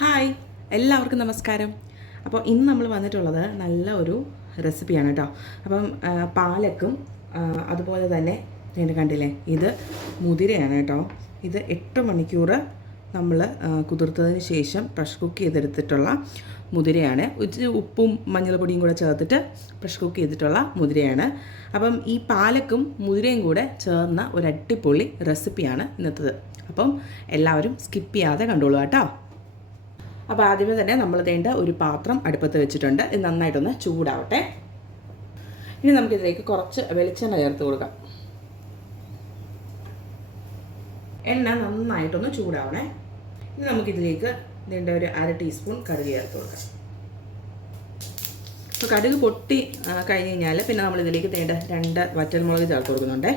Hi എല്ലാവർക്കും നമസ്കാരം. അപ്പോൾ ഇന്ന് നമ്മൾ വന്നിട്ടുള്ളത് നല്ല ഒരു റെസിപ്പിയാണ് കേട്ടോ അപ്പം പാലക്കും അതുപോലെ തന്നെ ഞാൻ കണ്ടില്ലേ? ഇത് മുതിരയാണ് കേട്ടോ ഇത് എട്ട് മണിക്കൂർ നമ്മൾ കുതിർത്തതിന് ശേഷം പ്രഷർ കുക്ക് ചെയ്തെടുത്തിട്ടുള്ള മുതിരയാണ്. ഉപ്പും മഞ്ഞൾപ്പൊടിയും കൂടെ ചേർത്തിട്ട് പ്രഷർ കുക്ക് ചെയ്തിട്ടുള്ള മുതിരയാണ്. അപ്പം ഈ പാലക്കും മുതിരയും കൂടെ ചേർന്ന ഒരു അടിപൊളി റെസിപ്പിയാണ് ഇന്നത്തത്. അപ്പം എല്ലാവരും സ്കിപ്പ് ചെയ്യാതെ കണ്ടോളൂ കേട്ടോ അപ്പോൾ ആദ്യമേ തന്നെ നമ്മൾ തേണ്ട ഒരു പാത്രം അടുപ്പത്ത് വെച്ചിട്ടുണ്ട്. ഇത് നന്നായിട്ടൊന്ന് ചൂടാവട്ടെ. ഇനി നമുക്കിതിലേക്ക് കുറച്ച് വെളിച്ചെണ്ണ ചേർത്ത് കൊടുക്കാം. എണ്ണ നന്നായിട്ടൊന്ന് ചൂടാവണേ. ഇനി നമുക്കിതിലേക്ക് ഇതിന്റെ ഒരു അര ടീസ്പൂൺ കടുക് ചേർത്ത് കൊടുക്കാം. അപ്പോൾ കടുക് പൊട്ടി കഴിഞ്ഞ് കഴിഞ്ഞാൽ പിന്നെ നമ്മൾ ഇതിലേക്ക് തേണ്ട രണ്ട് വറ്റൽമുളക് ചേർത്ത് കൊടുക്കുന്നുണ്ടേ.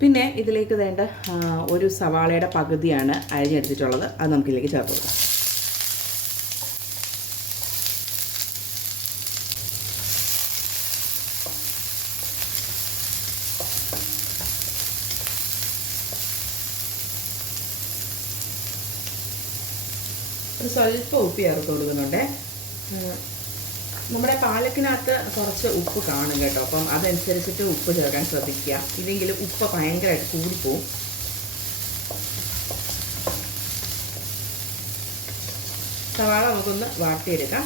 പിന്നെ ഇതിലേക്ക് തേണ്ട ഒരു സവാളയുടെ പകുതിയാണ് അരിഞ്ഞെടുത്തിട്ടുള്ളത്. അത് നമുക്കിതിലേക്ക് ചേർത്ത് കൊടുക്കാം. ഒരു സ്വല്പം ഉപ്പ് ചേർത്ത് കൊടുക്കുന്നുണ്ട്. നമ്മുടെ പാലക്കിനകത്ത് കുറച്ച് ഉപ്പ് കാണും കേട്ടോ. അപ്പം അതനുസരിച്ചിട്ട് ഉപ്പ് ചേർക്കാൻ ശ്രദ്ധിക്കുക. ഇല്ലെങ്കിൽ ഉപ്പ് ഭയങ്കരമായിട്ട് കൂടിപ്പോവും. സവാള നമുക്കൊന്ന് വാട്ടിയെടുക്കാം.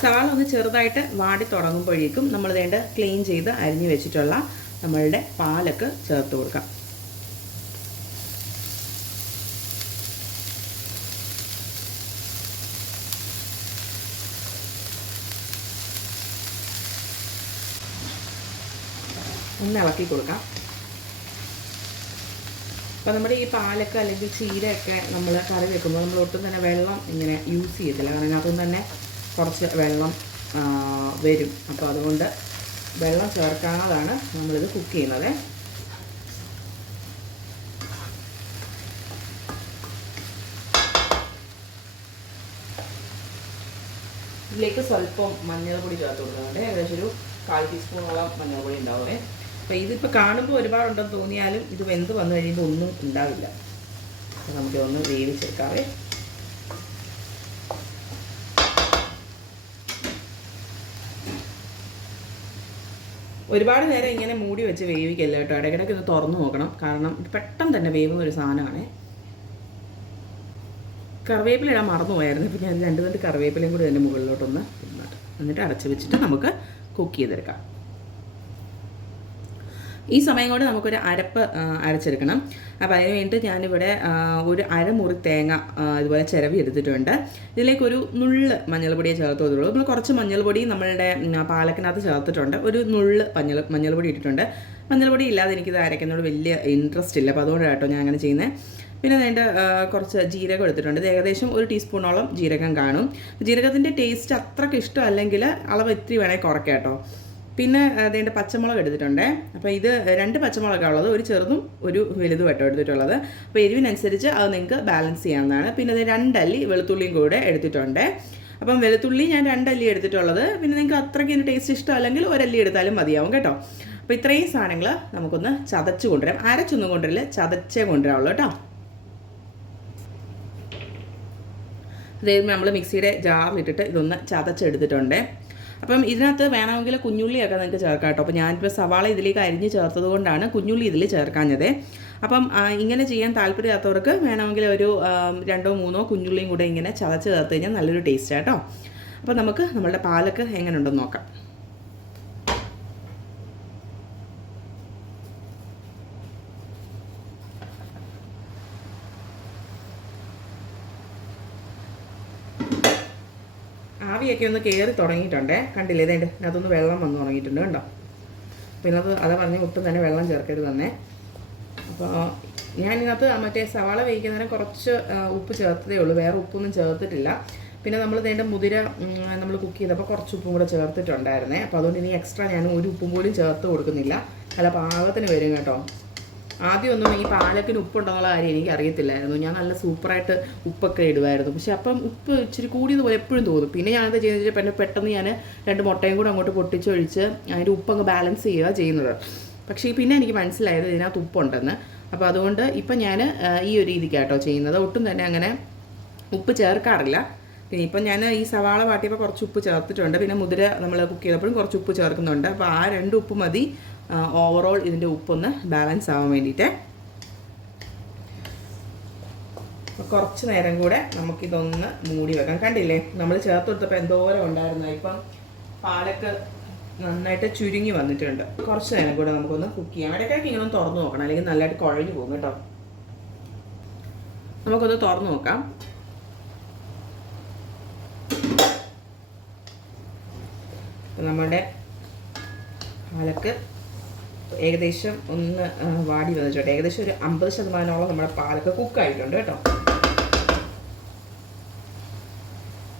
സവാള ഒന്ന് ചെറുതായിട്ട് വാടി തുടങ്ങുമ്പോഴേക്കും നമ്മൾ വേണ്ട ക്ലീൻ ചെയ്ത് അരിഞ്ഞു വെച്ചിട്ടുള്ള നമ്മളുടെ പാലൊക്കെ ചേർത്ത് കൊടുക്കാം. ഒന്ന് ഇളക്കി കൊടുക്കാം. അപ്പോൾ നമ്മുടെ ഈ പാലൊക്കെ അല്ലെങ്കിൽ ചീരയൊക്കെ നമ്മൾ കറി വെക്കുമ്പോൾ നമ്മൾ ഒട്ടും തന്നെ വെള്ളം ഇങ്ങനെ യൂസ് ചെയ്യത്തില്ല. കാരണം അതൊന്നും തന്നെ കുറച്ച് വെള്ളം വരും. അപ്പോൾ അതുകൊണ്ട് വെള്ളം ചേർക്കാതാണ് നമ്മളിത് കുക്ക് ചെയ്യുന്നത്. ഇതിലേക്ക് സ്വല്പം മഞ്ഞൾപ്പൊടി ചേർത്ത് കൊടുക്കുന്നുണ്ട് ഏകദേശം ഒരു കാൽ ടീസ്പൂണോളം മഞ്ഞൾപ്പൊടി ഉണ്ടാവുമേ അപ്പോൾ ഇതിപ്പോൾ കാണുമ്പോൾ ഒരുപാടുണ്ടെന്ന് തോന്നിയാലും ഇത് വെന്ത് വന്നു കഴിയുമ്പോൾ ഒന്നും ഉണ്ടാവില്ല. അപ്പോൾ ഒന്ന് വേവിച്ചെടുക്കാവേ. ഒരുപാട് നേരം ഇങ്ങനെ മൂടി വെച്ച് വേവിക്കല്ല കേട്ടോ? ഇടയ്ക്കിടയ്ക്ക് ഒന്ന് തുറന്നു നോക്കണം. കാരണം പെട്ടെന്ന് തന്നെ വേവുന്ന ഒരു സാധനമാണ്. കറിവേപ്പില ഇടാൻ മറന്നു പോയായിരുന്നു ഞാൻ രണ്ട് രണ്ട് കറിവേപ്പിലയും കൂടി അതിന്റെ മുകളിലോട്ടൊന്ന് എന്നിട്ട് അടച്ച് വെച്ചിട്ട് നമുക്ക് കുക്ക് ചെയ്തെടുക്കാം. ഈ സമയം കൊണ്ട് നമുക്കൊരു അരപ്പ് അരച്ചെടുക്കണം. അപ്പോൾ അതിന് വേണ്ടിയിട്ട് ഞാനിവിടെ ഒരു അരമുറി തേങ്ങ ഇതുപോലെ ചിരവി എടുത്തിട്ടുണ്ട്. ഇതിലേക്ക് ഒരു നുള്ള് മഞ്ഞൾപ്പൊടിയെ ചേർത്ത് നമ്മൾ കുറച്ച് മഞ്ഞൾപ്പൊടി നമ്മളുടെ പാലക്കിനകത്ത് ചേർത്തിട്ടുണ്ട്. ഒരു നുള്ള് മഞ്ഞൾ മഞ്ഞൾപ്പൊടി ഇട്ടിട്ടുണ്ട്. മഞ്ഞൾപ്പൊടി ഇല്ലാതെ എനിക്കിത് അരയ്ക്കുന്നതോട് വലിയ ഇൻട്രസ്റ്റ് ഇല്ല. അപ്പോൾ അതുകൊണ്ടാണ് കേട്ടോ ഞാൻ അങ്ങനെ ചെയ്യുന്നത് പിന്നെ അതിന്റെ കുറച്ച് ജീരകം എടുത്തിട്ടുണ്ട്. ഏകദേശം ഒരു ടീസ്പൂണോളം ജീരകം കാണും. ജീരകത്തിന്റെ ടേസ്റ്റ് അത്രയ്ക്ക് ഇഷ്ടമല്ലെങ്കിൽ അളവ് ഇത്തിരി വേണേൽ കുറയ്ക്കാം കേട്ടോ. പിന്നെ അതിന്റെ പച്ചമുളക് എടുത്തിട്ടുണ്ട്. അപ്പോൾ ഇത് രണ്ട് പച്ചമുളകാണ് ഉള്ളത് ഒരു ചെറുതും ഒരു വലുതും കേട്ടോ എടുത്തിട്ടുള്ളത്. അപ്പോൾ എരിവിനനുസരിച്ച് അത് നിങ്ങൾക്ക് ബാലൻസ് ചെയ്യാവുന്നതാണ്. പിന്നെ അത് രണ്ടല്ലി വെളുത്തുള്ളിയും കൂടെ എടുത്തിട്ടുണ്ട്. അപ്പം വെളുത്തുള്ളി ഞാൻ രണ്ടല്ലി എടുത്തിട്ടുള്ളത്. പിന്നെ നിങ്ങൾക്ക് അത്രയ്ക്ക് ഇതിന്റെ ടേസ്റ്റ് ഇഷ്ടമല്ലെങ്കിൽ ഒരല്ലി എടുത്താലും മതിയാവും കേട്ടോ. അപ്പോൾ ഇത്രയും സാധനങ്ങൾ നമുക്കൊന്ന് ചതച്ച് കൊണ്ടുവരാം. അരച്ചൊന്നും കൊണ്ടുവരില്ല ചതച്ചേ കൊണ്ടുവരാവുള്ളൂ കേട്ടോ. അതായത് നമ്മൾ മിക്സിയുടെ ജാറിലിട്ടിട്ട് ഇതൊന്ന് ചതച്ചെടുത്തിട്ടുണ്ട്. അപ്പം ഇതിനകത്ത് വേണമെങ്കിൽ കുഞ്ഞുള്ളിയൊക്കെ നിങ്ങൾക്ക് ചേർക്കാം കേട്ടോ. അപ്പോൾ ഞാനിപ്പോൾ സവാള ഇതിലേക്ക് അരിഞ്ഞ് ചേർത്തത് കൊണ്ടാണ് കുഞ്ഞുള്ളി ഇതിൽ ചേർക്കാഞ്ഞത്. അപ്പം ഇങ്ങനെ ചെയ്യാൻ താല്പര്യമില്ലാത്തവർക്ക് വേണമെങ്കിൽ ഒരു രണ്ടോ മൂന്നോ കുഞ്ഞുള്ളിയും കൂടെ ഇങ്ങനെ ചതച്ച് ചേർത്ത് കഴിഞ്ഞാൽ നല്ലൊരു ടേസ്റ്റ് കേട്ടോ. അപ്പോൾ നമുക്ക് നമ്മളുടെ പാലക്ക് എങ്ങനെ ഉണ്ടെന്ന് നോക്കാം. ആവിയൊക്കെ ഒന്ന് കയറി തുടങ്ങിയിട്ടുണ്ടേ. കണ്ടില്ലേ ഇതേണ്ട് അതൊന്ന് വെള്ളം വന്ന് തുടങ്ങിയിട്ടുണ്ട് കണ്ടോ? പിന്നെ അത് അതാ പറഞ്ഞ് ഒട്ടും തന്നെ വെള്ളം ചേർക്കരുത് തന്നെ. അപ്പോൾ ഞാനിതിനകത്ത് മറ്റേ സവാള വേവിക്കുന്നതിന് കുറച്ച് ഉപ്പ് ചേർത്തതേ ഉള്ളൂ. വേറെ ഉപ്പൊന്നും ചേർത്തിട്ടില്ല. പിന്നെ നമ്മൾ ഇതിന്റെ മുതിര നമ്മൾ കുക്ക് ചെയ്തപ്പോൾ കുറച്ച് ഉപ്പും കൂടെ ചേർത്തിട്ടുണ്ടായിരുന്നേ. അപ്പോൾ അതുകൊണ്ട് ഇനി എക്സ്ട്രാ ഞാൻ ഒരു ഉപ്പും പോലും ചേർത്ത് കൊടുക്കുന്നില്ല. നല്ല പാകത്തിന് വരും കേട്ടോ. ആദ്യമൊന്നും ഈ പാലക്കിന് ഉപ്പുണ്ടെന്നുള്ള കാര്യം എനിക്ക് അറിയത്തില്ലായിരുന്നു ഞാൻ നല്ല സൂപ്പറായിട്ട് ഉപ്പൊക്കെ ഇടുമായിരുന്നു പക്ഷെ അപ്പം ഉപ്പ് ഇച്ചിരി കൂടിയതുപോലെ എപ്പോഴും തോന്നും. പിന്നെ ഞാനത് ചെയ്യുന്നത് വെച്ചാൽ പിന്നെ പെട്ടെന്ന് ഞാൻ രണ്ട് മുട്ടയും കൂടെ അങ്ങോട്ട് പൊട്ടിച്ചൊഴിച്ച് അതിന്റെ ഉപ്പങ്ങ് ബാലൻസ് ചെയ്യുക ചെയ്യുന്നത്. പക്ഷേ പിന്നെ എനിക്ക് മനസ്സിലായത് ഇതിനകത്ത് ഉപ്പുണ്ടെന്ന്. അപ്പോൾ അതുകൊണ്ട് ഇപ്പം ഞാൻ ഈ ഒരു രീതിക്കാട്ടോ ചെയ്യുന്നത്. ഒട്ടും തന്നെ അങ്ങനെ ഉപ്പ് ചേർക്കാറില്ല. പിന്നെ ഇപ്പം ഞാൻ ഈ സവാള വാട്ടിയപ്പോൾ കുറച്ച് ഉപ്പ് ചേർത്തിട്ടുണ്ട്. പിന്നെ മുതിര നമ്മൾ കുക്ക് ചെയ്തപ്പോഴും കുറച്ച് ഉപ്പ് ചേർക്കുന്നുണ്ട്. അപ്പോൾ ആ രണ്ട് ഉപ്പ് മതി. ഓവറോൾ ഇതിന്റെ ഉപ്പൊന്ന് ബാലൻസ് ആവാൻ വേണ്ടിയിട്ട്. കുറച്ച് നേരം കൂടെ നമുക്കിതൊന്ന് മൂടി വെക്കാം. കണ്ടില്ലേ? നമ്മൾ ചേർത്ത് കൊടുത്തപ്പോൾ എന്തോരം ഉണ്ടായിരുന്നു. ഇപ്പം പാലക്ക് നന്നായിട്ട് ചുരുങ്ങി വന്നിട്ടുണ്ട്. കുറച്ച് നേരം കൂടെ നമുക്കൊന്ന് കുക്ക് ചെയ്യാം. ഇടയ്ക്കിടയ്ക്ക് ഇങ്ങനെ ഒന്ന് തുറന്ന് നോക്കണം. അല്ലെങ്കിൽ നല്ലതായിട്ട് കുഴഞ്ഞു പോകും കേട്ടോ. നമുക്കൊന്ന് തുറന്നു നോക്കാം. നമ്മുടെ പാലക്ക് ഏകദേശം ഒന്ന് വാടി വന്നിട്ടുണ്ട്. ഏകദേശം ഒരു അമ്പത് ശതമാനമോളം നമ്മുടെ പാലൊക്കെ കുക്കായിട്ടുണ്ട് കേട്ടോ.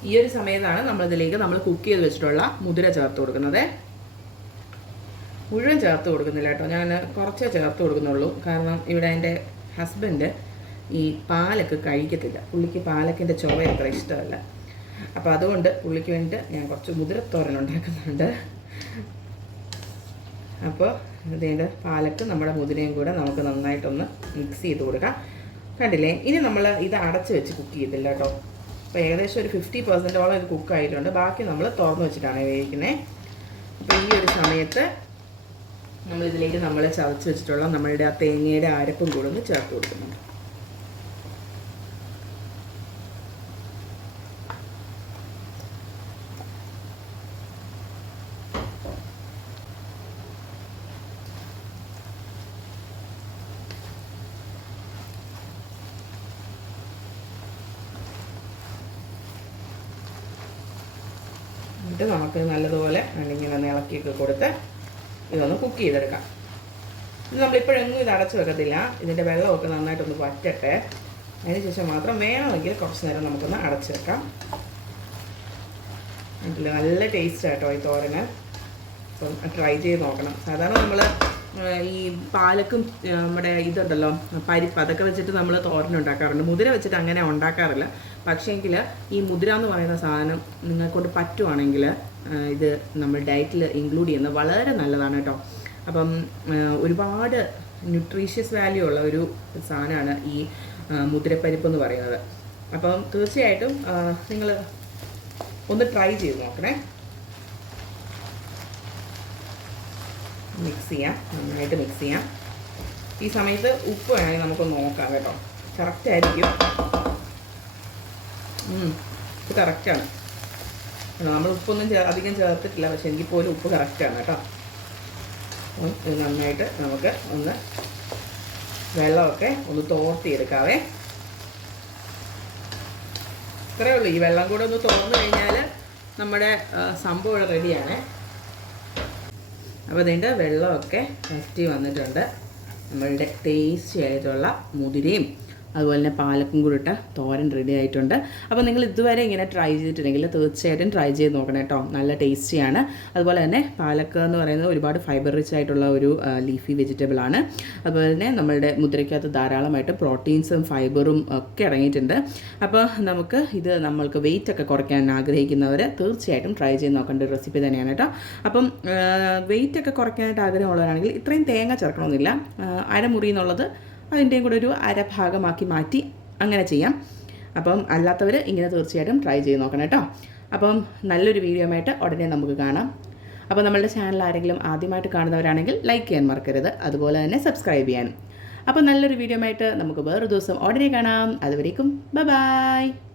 ഈ ഒരു സമയത്താണ് നമ്മളിതിലേക്ക് നമ്മൾ കുക്ക് ചെയ്ത് വെച്ചിട്ടുള്ള മുതിര ചേർത്ത് കൊടുക്കുന്നത്. മുഴുവൻ ചേർത്ത് കൊടുക്കുന്നില്ല കേട്ടോ. ഞാൻ കുറച്ചേ ചേർത്ത് കൊടുക്കുന്നുള്ളൂ. കാരണം ഇവിടെ എന്റെ ഹസ്ബൻഡ് ഈ പാലൊക്കെ കഴിക്കത്തില്ല. പുള്ളിക്ക് പാലക്കിന്റെ ചുവ അത്ര ഇഷ്ടമല്ല. അപ്പോൾ അതുകൊണ്ട് പുള്ളിക്ക് വേണ്ടിയിട്ട് ഞാൻ കുറച്ച് മുതിരത്തോരൻ ഉണ്ടാക്കുന്നുണ്ട്. അപ്പോൾ ഇതിന്റെ പാലക്ക് നമ്മുടെ മുതിരയും കൂടെ നമുക്ക് നന്നായിട്ടൊന്ന് മിക്സ് ചെയ്ത് കൊടുക്കാം. കണ്ടില്ലേ? ഇനി നമ്മൾ ഇത് അടച്ച് വെച്ച് കുക്ക് ചെയ്തില്ല കേട്ടോ. അപ്പോൾ ഏകദേശം ഒരു ഫിഫ്റ്റി പെർസെന്റോളം ഇത് കുക്ക് ആയിട്ടുണ്ട്. ബാക്കി നമ്മൾ തുറന്ന് വെച്ചിട്ടാണ് വേവിക്കുന്നത് അപ്പോൾ ഈ ഒരു സമയത്ത് നമ്മളിതിലേക്ക് നമ്മൾ ചതച്ച് വെച്ചിട്ടുള്ള നമ്മളുടെ ആ തേങ്ങയുടെ അരപ്പും കൂടെ ഒന്ന് ചേർത്ത് കൊടുക്കുന്നുണ്ട്. എന്നിട്ട് നമുക്ക് നല്ലതുപോലെ ഇങ്ങനെ ഇളക്കിയൊക്കെ കൊടുത്ത് ഇതൊന്ന് കുക്ക് ചെയ്തെടുക്കാം. ഇത് നമ്മളിപ്പോഴെങ്ങും ഇത് അടച്ചു വെക്കത്തില്ല. ഇതിന്റെ വെള്ളമൊക്കെ നന്നായിട്ടൊന്ന് വറ്റട്ടെ. അതിനുശേഷം മാത്രം വേണമെങ്കിൽ കുറച്ച് നേരം നമുക്കൊന്ന് അടച്ചു വെക്കാം നല്ല ടേസ്റ്റ് ആട്ടോ ഈ തോരന്. അപ്പം ട്രൈ ചെയ്ത് നോക്കണം. സാധാരണ നമ്മൾ ഈ പാലക്കും നമ്മുടെ ഇതുണ്ടല്ലോ പരിപ്പ് അതൊക്കെ വെച്ചിട്ട് നമ്മൾ തോരൻ ഉണ്ടാക്കാറുണ്ട്. മുതിര വെച്ചിട്ട് അങ്ങനെ ഉണ്ടാക്കാറില്ല. പക്ഷേങ്കിൽ ഈ മുതിര എന്ന് പറയുന്ന സാധനം നിങ്ങൾക്കൊണ്ട് പറ്റുവാണെങ്കിൽ ഇത് നമ്മൾ ഡയറ്റിൽ ഇൻക്ലൂഡ് ചെയ്യുന്നത് വളരെ നല്ലതാണ് കേട്ടോ. അപ്പം ഒരുപാട് ന്യൂട്രീഷ്യസ് വാല്യൂ ഉള്ള ഒരു സാധനമാണ് ഈ മുതിരപ്പരിപ്പ് എന്ന് പറയുന്നത്. അപ്പം തീർച്ചയായിട്ടും നിങ്ങൾ ഒന്ന് ട്രൈ ചെയ്ത് നോക്കണേ. മിക്സ് ചെയ്യാം. നന്നായിട്ട് മിക്സ് ചെയ്യാം. ഈ സമയത്ത് ഉപ്പ് വേണമെങ്കിൽ നമുക്കൊന്ന് നോക്കാം കേട്ടോ. കറക്റ്റ് ആയിരിക്കും. ഉം, ഇത് കറക്റ്റാണ് നമ്മൾ ഉപ്പൊന്നും അധികം ചേർത്തിട്ടില്ല പക്ഷെ എനിക്ക് പോലും ഉപ്പ് കറക്റ്റാണ് കേട്ടോ. ഇത് നന്നായിട്ട് നമുക്ക് ഒന്ന് വെള്ളമൊക്കെ ഒന്ന് തോർത്തിയെടുക്കാവേ. ഇത്രയേ ഉള്ളൂ. ഈ വെള്ളം കൂടെ ഒന്ന് തോർന്നു കഴിഞ്ഞാൽ നമ്മുടെ സംഭവം റെഡിയാണേ അപ്പോൾ അതിന്റെ വെള്ളമൊക്കെ വറ്റി വന്നിട്ടുണ്ട്. നമ്മളുടെ ടേസ്റ്റി ആയിട്ടുള്ള മുതിരയും അതുപോലെ തന്നെ പാലക്കും കൂടി ഇട്ട തോരൻ റെഡി ആയിട്ടുണ്ട്. അപ്പോൾ നിങ്ങൾ ഇതുവരെ ഇങ്ങനെ ട്രൈ ചെയ്തിട്ടുണ്ടെങ്കിൽ തീർച്ചയായിട്ടും ട്രൈ ചെയ്ത് നോക്കണം കേട്ടോ. നല്ല ടേസ്റ്റിയാണ് അതുപോലെ തന്നെ പാലക്ക് എന്ന് പറയുന്നത് ഒരുപാട് ഫൈബർ റിച്ച് ആയിട്ടുള്ള ഒരു ലീഫി വെജിറ്റബിൾ ആണ്. അതുപോലെ തന്നെ നമ്മളുടെ മുദ്രയ്ക്കകത്ത് ധാരാളമായിട്ട് പ്രോട്ടീൻസും ഫൈബറും ഒക്കെ ഇറങ്ങിയിട്ടുണ്ട്. അപ്പോൾ നമുക്ക് ഇത് നമ്മൾക്ക് വെയിറ്റ് ഒക്കെ കുറയ്ക്കാൻ ആഗ്രഹിക്കുന്നവർ തീർച്ചയായിട്ടും ട്രൈ ചെയ്ത് നോക്കേണ്ട ഒരു റെസിപ്പി തന്നെയാണ് കേട്ടോ. അപ്പം വെയിറ്റ് ഒക്കെ കുറയ്ക്കാനായിട്ട് ആഗ്രഹമുള്ളവരാണെങ്കിൽ ഇത്രയും തേങ്ങ ചേർക്കണമെന്നില്ല. അരമുറി എന്നുള്ളത് അതിന്റെയും കൂടെ ഒരു അരഭാഗമാക്കി മാറ്റി അങ്ങനെ ചെയ്യാം. അപ്പം അല്ലാത്തവർ ഇങ്ങനെ തീർച്ചയായിട്ടും ട്രൈ ചെയ്ത് നോക്കണം കേട്ടോ. അപ്പം നല്ലൊരു വീഡിയോ ആയിട്ട് ഉടനെ നമുക്ക് കാണാം. അപ്പോൾ നമ്മളുടെ ചാനൽ ആരെങ്കിലും ആദ്യമായിട്ട് കാണുന്നവരാണെങ്കിൽ ലൈക്ക് ചെയ്യാൻ മറക്കരുത്. അതുപോലെ തന്നെ സബ്സ്ക്രൈബ് ചെയ്യാനും. അപ്പോൾ നല്ലൊരു വീഡിയോ ആയിട്ട് നമുക്ക് വേറൊരു ദിവസം ഉടനെ കാണാം. അതുവരേക്കും ബൈ